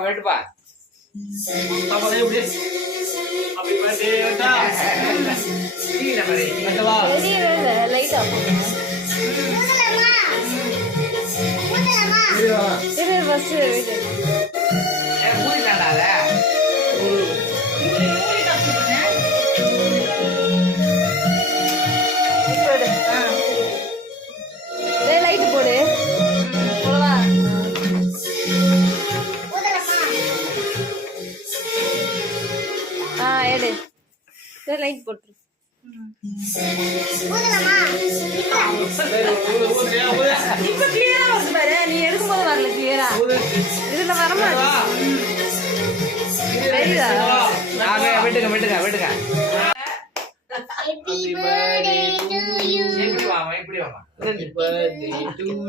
வெட்டுப்பா light போடு எடு light போட்டு நீ எடுக்கும்போது வரல கிளியரா இதுல வரமாட்டா வெட்டுங்க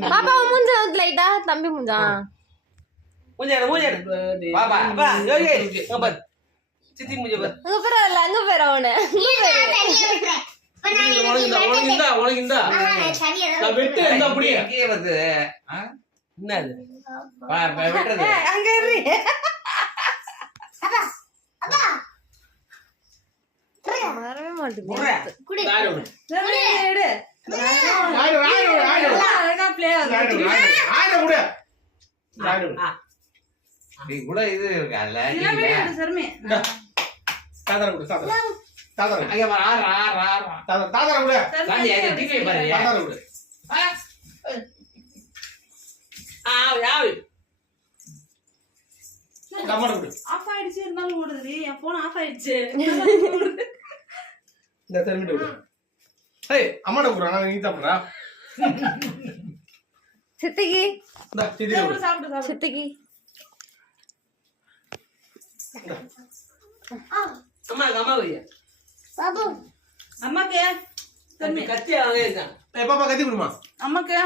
பாப்பா மூஞ்ச லைட்டா தம்பி மூஞ்சா சித்தி மூஞ்ச பாரு அங்க பேர இல்ல அங்க பேர அவனே உனக்கு நான் வெட்டு என்ன அப்படியே இங்கே வருது என்னது வெட்டுறது அங்க இரு வரவே மாட்டேங்குது எடு கூட இது இருக்கல ஆஃப் ஆயிடுச்சு இருந்தாலும் ஓடுது என் போன் ஆஃப் ஆயிடுச்சு அம்மாட்ட போடுறா நீ சாப்பிடுறா சித்திக்கு சாப்பிடு சித்திக்கு அம்மாக்கு கத்தி பாப்பா கத்தி விடுமா அம்மாக்கு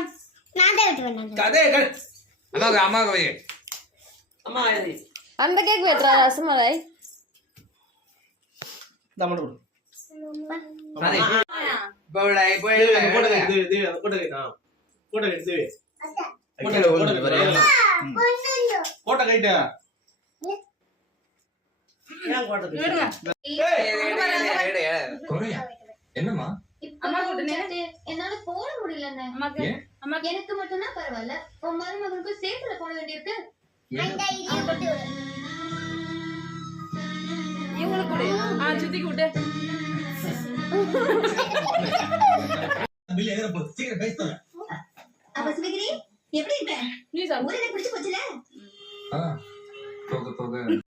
அம்மாவுக்கு அம்மா அந்த கேக் வெட்றா ரசமலாய் என்னமா என்னால போட முடியல எனக்கு மட்டும்தான் பரவாயில்ல உன் மருமகனுக்கும் சேத்துல போட வேண்டியிருக்கு இவங்களுக்கு கொடு சித்திக்கு விட்டு அப்ப சிவகிரி எப்படி இருக்க நீ சாப்பிடு ஊரே பிடிச்சு போச்சுல